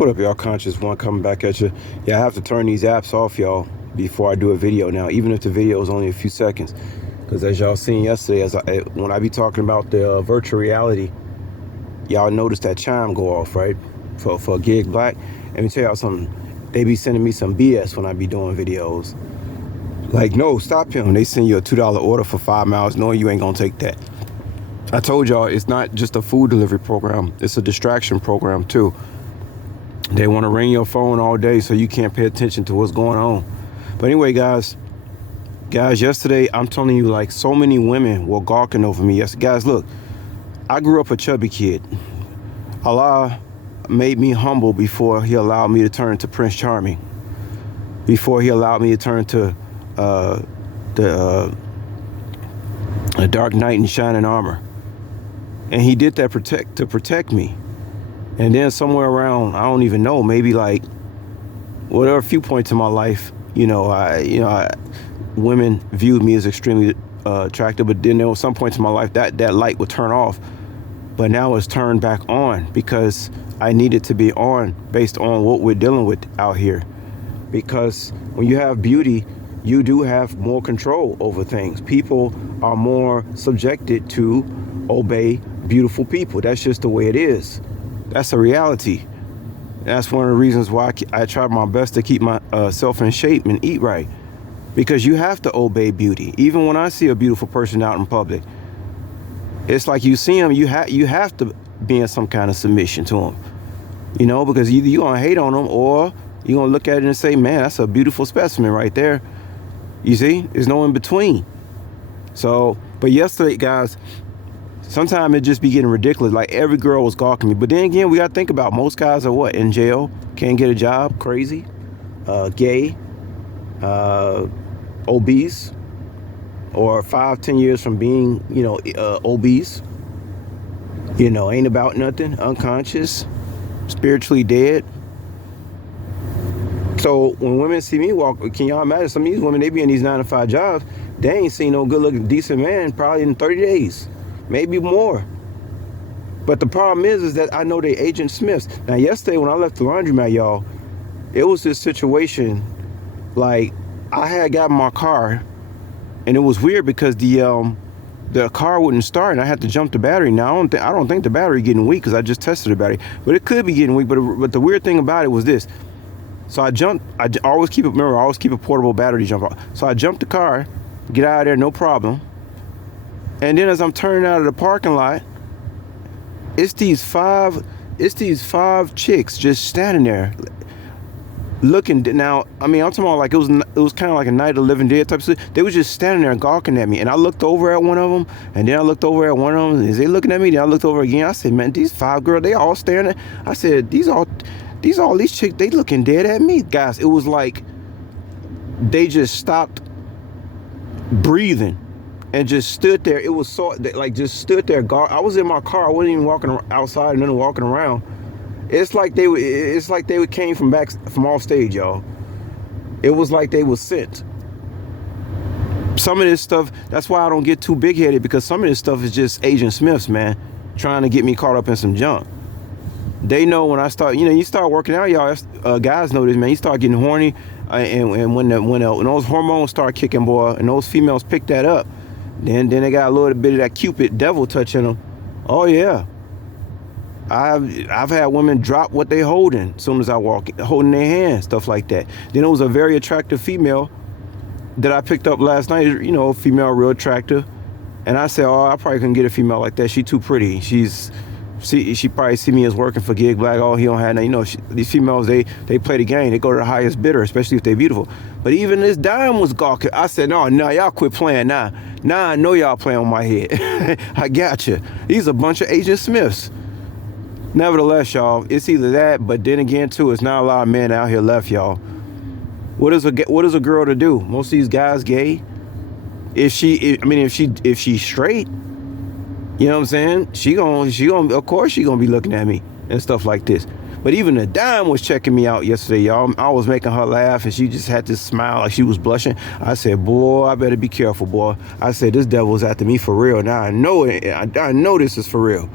What up, y'all? Conscious One coming back at you. Yeah, I have to turn these apps off, y'all, before I do a video now, even if the video is only a few seconds. Because as y'all seen yesterday, when I be talking about the virtual reality, y'all noticed that chime go off, right? For Gig Black. Let me tell y'all something. They be sending me some BS when I be doing videos. Like, no, stop him. They send you a $2 order for 5 miles knowing you ain't gonna take that. I told y'all it's not just a food delivery program. It's a distraction program too. They want to ring your phone all day so you can't pay attention to what's going on. But anyway, guys, yesterday, I'm telling you, like, so many women were gawking over me. Yes, guys, look, I grew up a chubby kid. Allah made me humble before he allowed me to turn to Prince Charming, before he allowed me to turn to the Dark Knight in shining armor. And he did that to protect me. And then somewhere around, I don't even know, maybe like whatever, a few points in my life, women viewed me as extremely attractive. But then there was some points in my life that light would turn off. But now it's turned back on because I need it to be on based on what we're dealing with out here. Because when you have beauty, you do have more control over things. People are more subjected to obey beautiful people. That's just the way it is. That's a reality. That's one of the reasons why I try my best to keep myself in shape and eat right. Because you have to obey beauty. Even when I see a beautiful person out in public, it's like you see them, you have to be in some kind of submission to them. Because either you're going to hate on them or you're going to look at it and say, man, that's a beautiful specimen right there. You see, there's no in between. So, but yesterday, guys, sometimes it just be getting ridiculous. Like every girl was gawking me. But then again, we got to think about most guys are what? In jail, can't get a job, crazy, gay, obese, or 5-10 years from being, obese, ain't about nothing, unconscious, spiritually dead. So when women see me walk, can y'all imagine some of these women, they be in these 9-to-5 jobs, they ain't seen no good looking, decent man probably in 30 days. Maybe more. But the problem is that I know they Agent Smiths. Now, yesterday when I left the laundromat, y'all, it was this situation. Like, I had gotten my car, and it was weird because the car wouldn't start, and I had to jump the battery. Now, I don't think the battery getting weak because I just tested the battery, but it could be getting weak. But the weird thing about it was this. So I jumped. I always keep a portable battery to jump out. So I jumped the car, get out of there, no problem. And then as I'm turning out of the parking lot, it's these five chicks just standing there looking. Now, I mean, I'm talking about like it was kind of like a Night of the Living Dead type of stuff. They were just standing there gawking at me. And I looked over at one of them, and then I looked over at one of them. Is they looking at me? Then I looked over again. I said, man, these 5 girls, they all staring at. I said, these chicks, they looking dead at me. Guys, it was like they just stopped breathing and just stood there. It was so, like, just stood there. I was in my car. I wasn't even walking outside and then walking around. It's like they came from off stage, y'all. It was like they was sent. Some of this stuff, that's why I don't get too big-headed, because some of this stuff is just Agent Smiths, man, trying to get me caught up in some junk. They know when I start, you start working out, y'all, guys know this, man. You start getting horny, and when those hormones start kicking, boy, and those females pick that up, then they got a little bit of that Cupid devil touch in them. Oh, yeah. I've had women drop what they holding as soon as I walk, holding their hand, stuff like that. Then it was a very attractive female that I picked up last night, female real attractive. And I said, oh, I probably couldn't get a female like that. She too pretty. She probably see me as working for Gig Black. Oh, he don't have no, these females, they play the game. They go to the highest bidder, especially if they're beautiful. But even this dime was gawking. I said, no, y'all quit playing now. Now I know y'all playing on my head. I got you. These are a bunch of Agent Smiths. Nevertheless, y'all, it's either that, but then again, too, it's not a lot of men out here left, y'all. What is a girl to do? Most of these guys gay. If she's straight, you know what I'm saying? She gonna, of course she gonna be looking at me and stuff like this. But even the dime was checking me out yesterday, y'all. I was making her laugh, and she just had this smile like she was blushing. I said, boy, I better be careful, boy. I said, this devil's after me for real. Now I know it. I know this is for real.